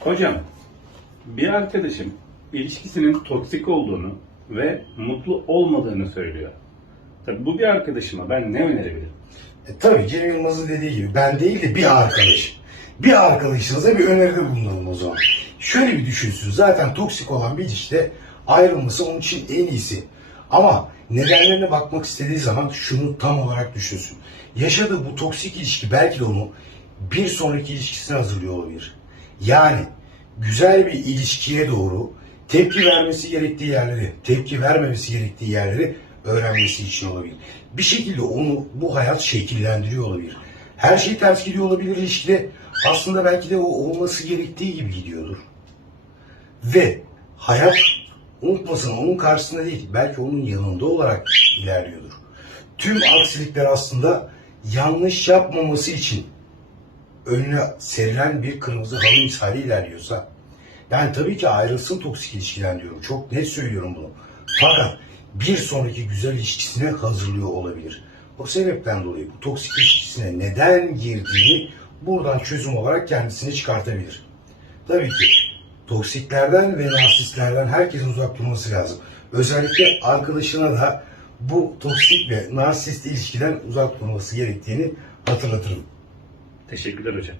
Hocam, bir arkadaşım ilişkisinin toksik olduğunu ve mutlu olmadığını söylüyor. Tabii bu bir arkadaşıma ben ne önerebilirim? E, tabii Cem Yılmaz'ın dediği gibi ben değil de bir arkadaş. Bir arkadaşınıza bir öneride bulunalım o zaman. Şöyle bir düşünsün. Zaten toksik olan bir ilişkide ayrılması onun için en iyisi. Ama nedenlerine bakmak istediği zaman şunu tam olarak düşünsün. Yaşadığı bu toksik ilişki belki de onu bir sonraki ilişkisine hazırlıyor olabilir. Yani güzel bir ilişkiye doğru tepki vermesi gerektiği yerleri, tepki vermemesi gerektiği yerleri öğrenmesi için olabilir. Bir şekilde onu bu hayat şekillendiriyor olabilir. Her şey ters gidiyor olabilir ilişkide. Aslında belki de o olması gerektiği gibi gidiyordur. Ve hayat unutmasın onun karşısında değil, belki onun yanında olarak ilerliyordur. Tüm aksilikler aslında yanlış yapmaması için önüne serilen bir kırmızı halı misali ilerliyorsa yani tabii ki ayrılsın toksik ilişkiden diyorum. Çok net söylüyorum bunu. Fakat bir sonraki güzel ilişkisine hazırlıyor olabilir. O sebepten dolayı bu toksik ilişkisine neden girdiğini buradan çözüm olarak kendisini çıkartabilir. Tabii ki toksiklerden ve narsistlerden herkesin uzak durması lazım. Özellikle arkadaşına da bu toksik ve narsist ilişkiden uzak durması gerektiğini hatırlatırım. Teşekkürler hocam.